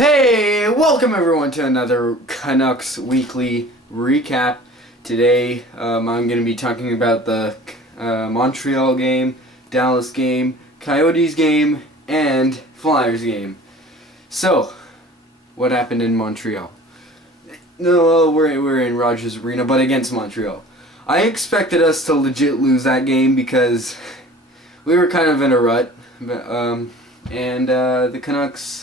Hey, welcome everyone to another Canucks Weekly Recap. Today, I'm going to be talking about the Montreal game, Dallas game, Coyotes game, and Flyers game. So, what happened in Montreal? No, we're in Rogers Arena, but against Montreal. I expected us to legit lose that game because we were kind of in a rut, and the Canucks.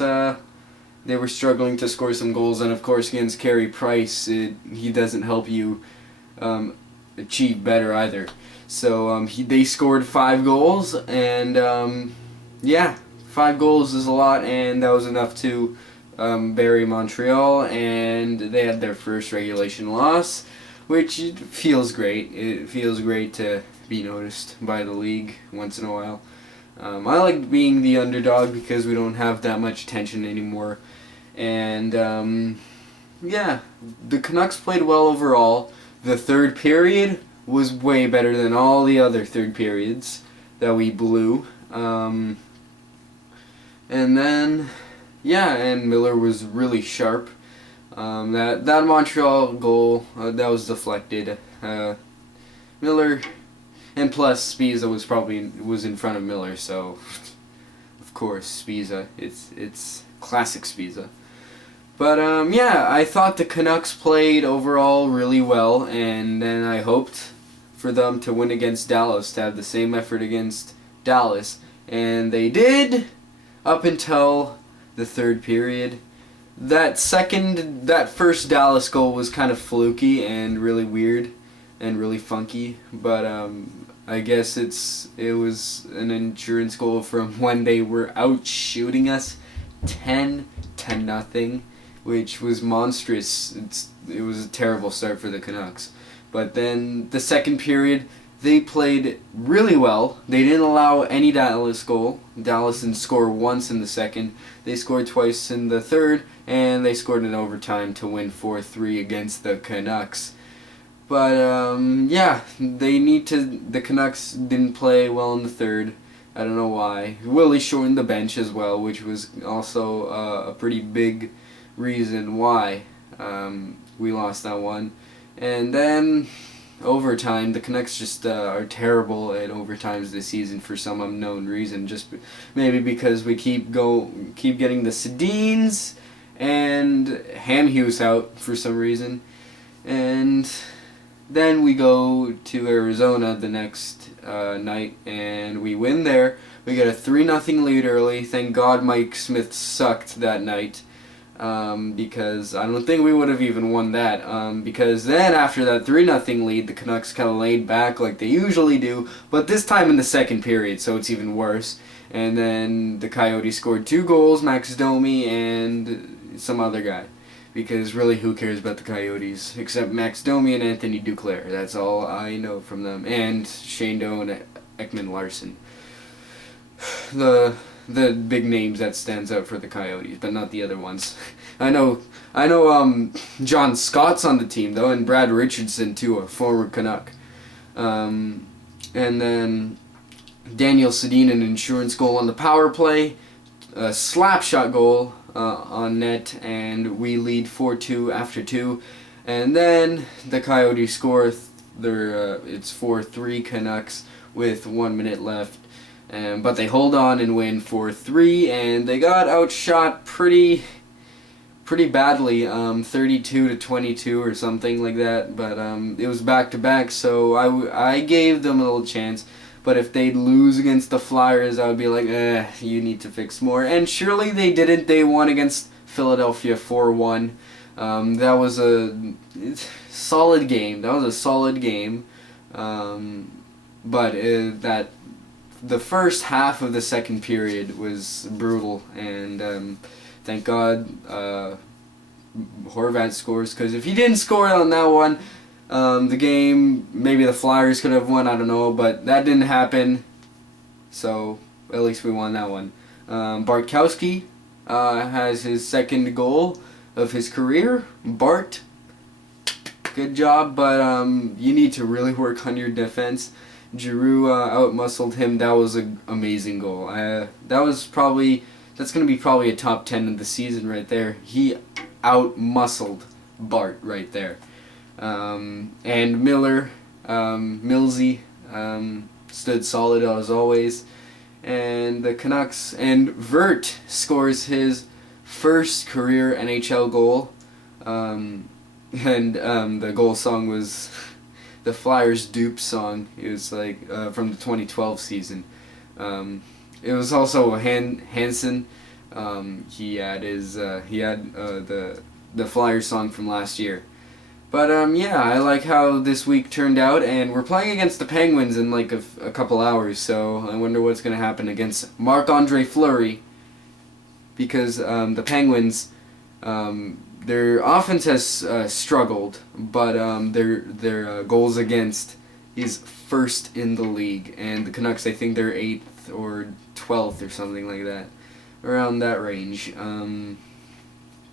They were struggling to score some goals, and of course against Carey Price, he doesn't help you achieve better either. So they scored 5 goals, and yeah, 5 goals is a lot, and that was enough to bury Montreal, and they had their first regulation loss, which feels great. It feels great to be noticed by the league once in a while. I like being the underdog because we don't have that much attention anymore. And yeah, the Canucks played well overall. The third period was way better than all the other third periods that we blew. And then, yeah, and Miller was really sharp. That Montreal goal that was deflected. Miller, and plus Spiza was in front of Miller, so of course Spiza. It's classic Spiza. But yeah, I thought the Canucks played overall really well, and then I hoped for them to win against Dallas, to have the same effort against Dallas, and they did up until the third period. That first Dallas goal was kind of fluky and really weird and really funky, but I guess it was an insurance goal from when they were out shooting us 10-0, which was monstrous. It was a terrible start for the Canucks. But then the second period, they played really well. They didn't allow any Dallas goal. Dallas didn't score once in the second. They scored twice in the third, and they scored in overtime to win 4-3 against the Canucks. But yeah, the Canucks didn't play well in the third. I don't know why. Willie shortened the bench as well, which was also a pretty big reason why we lost that one. And then overtime, the Canucks just are terrible at overtimes this season for some unknown reason. Just maybe because we keep getting the Sedins and Hamhuis out for some reason. And then we go to Arizona the next night, and we win there. We get a 3-0 lead early. Thank God Mike Smith sucked that night, because I don't think we would have even won that. Because then after that 3-0 lead, the Canucks kind of laid back like they usually do, but this time in the second period, so it's even worse. And then the Coyotes scored 2 goals, Max Domi and some other guy. Because really, who cares about the Coyotes? Except Max Domi and Anthony Duclair. That's all I know from them. And Shane Doe and Ekman Larson. The big names that stands out for the Coyotes, but not the other ones. I know. John Scott's on the team though, and Brad Richardson too, a former Canuck. And then Daniel Sedin, an insurance goal on the power play, a slap shot goal on net, and we lead 4-2 after 2, and then the Coyotes score it's 4-3 Canucks with 1 minute left, but they hold on and win 4-3, and they got outshot pretty badly, 32-22 or something like that, but it was back to back, so I gave them a little chance. But if they'd lose against the Flyers, I would be like, you need to fix more. And surely they didn't. They won against Philadelphia 4-1. That was a solid game. But the first half of the second period was brutal. And thank God Horvat scores. Because if he didn't score on that one, the game, maybe the Flyers could have won, I don't know, but that didn't happen, so at least we won that one. Bartkowski has his second goal of his career. Bart, good job, but you need to really work on your defense. Giroux out-muscled him. That was an amazing goal. That was probably That's going to be probably a top 10 of the season right there. He out-muscled Bart right there. And Miller, Millsy, stood solid as always. And the Canucks, and Vert scores his first career NHL goal. The goal song was the Flyers' Dupe song. It was like from the 2012 season. It was also Hansen. He had the Flyers song from last year. But yeah, I like how this week turned out, and we're playing against the Penguins in like a couple hours, so I wonder what's going to happen against Marc-Andre Fleury, because the Penguins, their offense has struggled, but their goals against is first in the league, and the Canucks, I think they're 8th or 12th or something like that, around that range.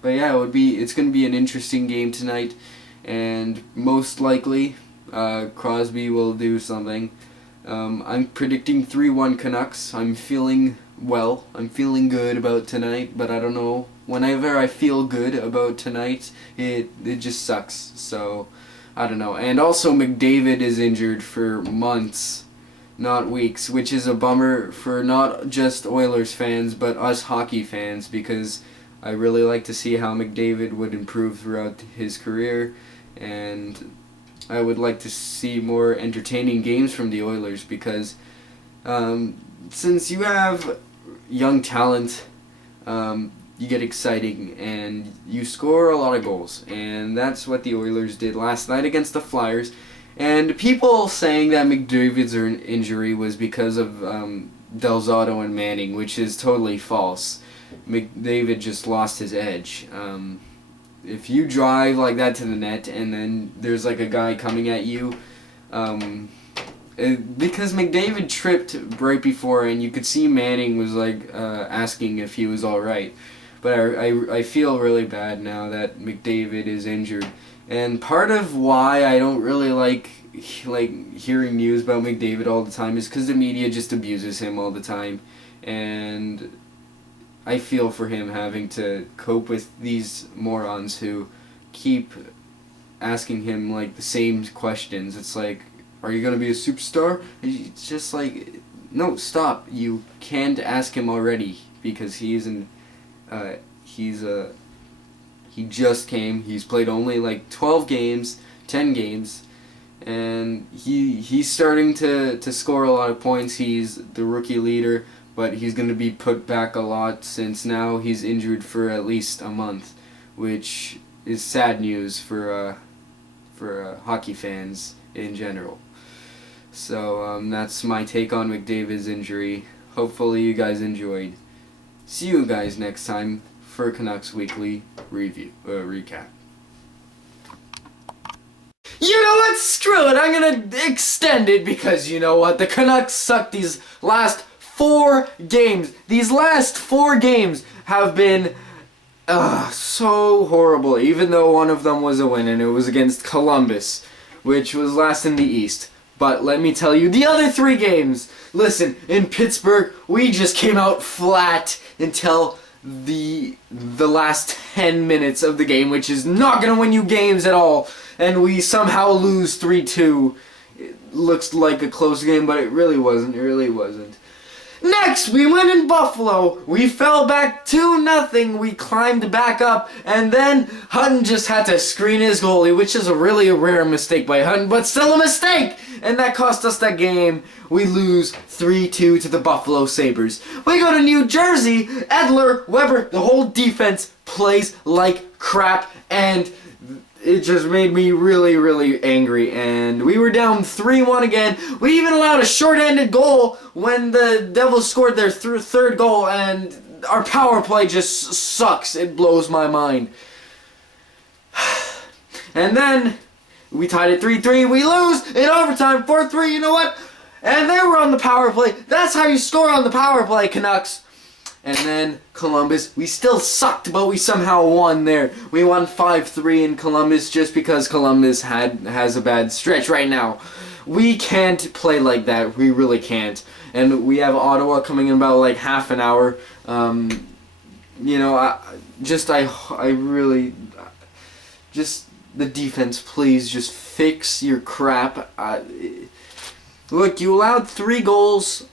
But yeah, it's going to be an interesting game tonight. And most likely, Crosby will do something. I'm predicting 3-1 Canucks. I'm feeling good about tonight, but I don't know. Whenever I feel good about tonight, it just sucks. So, I don't know. And also, McDavid is injured for months, not weeks, which is a bummer for not just Oilers fans, but us hockey fans, because I really like to see how McDavid would improve throughout his career. And I would like to see more entertaining games from the Oilers, because since you have young talent, you get exciting and you score a lot of goals. And that's what the Oilers did last night against the Flyers. And people saying that McDavid's injury was because of Del Zotto and Manning, which is totally false. McDavid just lost his edge. If you drive like that to the net and then there's like a guy coming at you, because McDavid tripped right before, and you could see Manning was like asking if he was all right. But I feel really bad now that McDavid is injured, and part of why I don't really like hearing news about McDavid all the time is because the media just abuses him all the time, and I feel for him having to cope with these morons who keep asking him like the same questions. It's like, are you gonna be a superstar? It's just like, no, stop. You can't ask him already, because he just came. He's played only like 12 games, 10 games, and he's starting to score a lot of points. He's the rookie leader. But he's going to be put back a lot, since now he's injured for at least a month, which is sad news for hockey fans in general. So that's my take on McDavid's injury. Hopefully you guys enjoyed. See you guys next time for Canucks Weekly Recap. You know what? Screw it. I'm going to extend it, because you know what? The Canucks suck these last 4 games. These last 4 games have been so horrible, even though one of them was a win, and it was against Columbus, which was last in the East. But let me tell you, the other 3 games, listen, in Pittsburgh, we just came out flat until the last 10 minutes of the game, which is not going to win you games at all, and we somehow lose 3-2. It looks like a close game, but it really wasn't. Next, we went in Buffalo. We fell back 2-0. We climbed back up, and then Hutton just had to screen his goalie, which is a really rare mistake by Hutton, but still a mistake! And that cost us that game. We lose 3-2 to the Buffalo Sabres. We go to New Jersey. Edler, Weber, the whole defense plays like crap, and it just made me really, really angry, and we were down 3-1 again. We even allowed a short-handed goal when the Devils scored their third goal, and our power play just sucks. It blows my mind. And then we tied it 3-3. We lose in overtime 4-3. You know what? And they were on the power play. That's how you score on the power play, Canucks. And then Columbus, we still sucked, but we somehow won there. We won 5-3 in Columbus just because Columbus has a bad stretch right now. We can't play like that. We really can't. And we have Ottawa coming in about like half an hour. you know, I really just the defense. Please just fix your crap. Look, you allowed 3 goals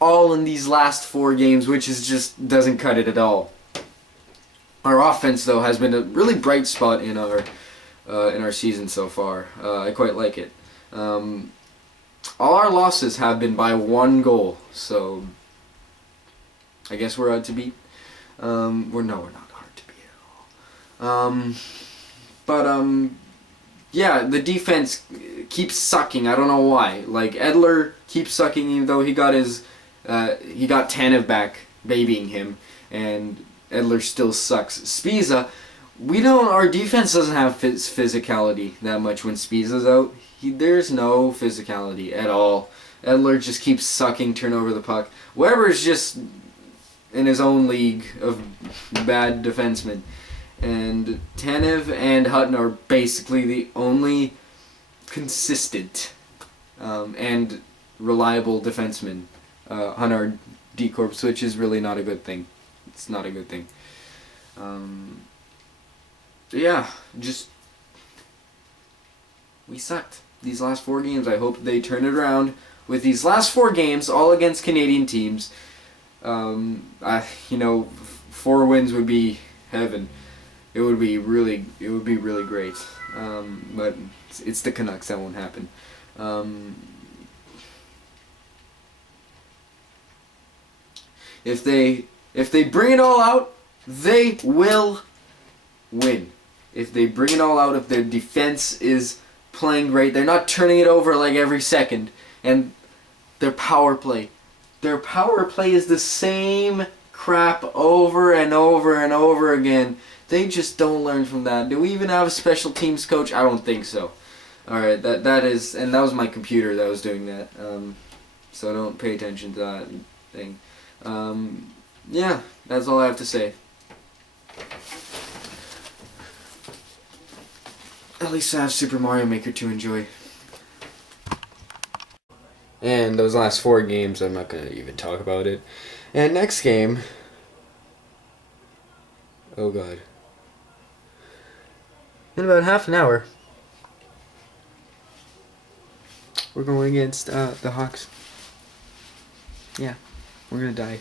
all in these last 4 games, which is just doesn't cut it at all. Our offense, though, has been a really bright spot in our season so far. I quite like it. All our losses have been by 1 goal, so I guess we're hard to beat. We're not hard to beat at all. Yeah, the defense keeps sucking. I don't know why. Like Edler keeps sucking, even though he got Tanev back, babying him, and Edler still sucks. Spiza, our defense doesn't have physicality that much when Spiza's out. There's no physicality at all. Edler just keeps sucking, turn over the puck. Weber's just in his own league of bad defensemen. And Tanev and Hutton are basically the only consistent and reliable defensemen on our D-Corps, which is really not a good thing. It's not a good thing. Yeah, just we sucked these last 4 games. I hope they turn it around with these last 4 games, all against Canadian teams. 4 wins would be heaven. It would be really great. But it's the Canucks, that won't happen. If they bring it all out, they will win. If they bring it all out, if their defense is playing great, they're not turning it over like every second, and their power play is the same crap over and over and over again. They just don't learn from that. Do we even have a special teams coach? I don't think so. Alright, that was my computer that was doing that. So don't pay attention to that thing. Yeah, that's all I have to say. At least I have Super Mario Maker to enjoy. And those last 4 games, I'm not going to even talk about it. And next game... Oh god. In about half an hour, we're going against the Hawks. Yeah, we're going to die.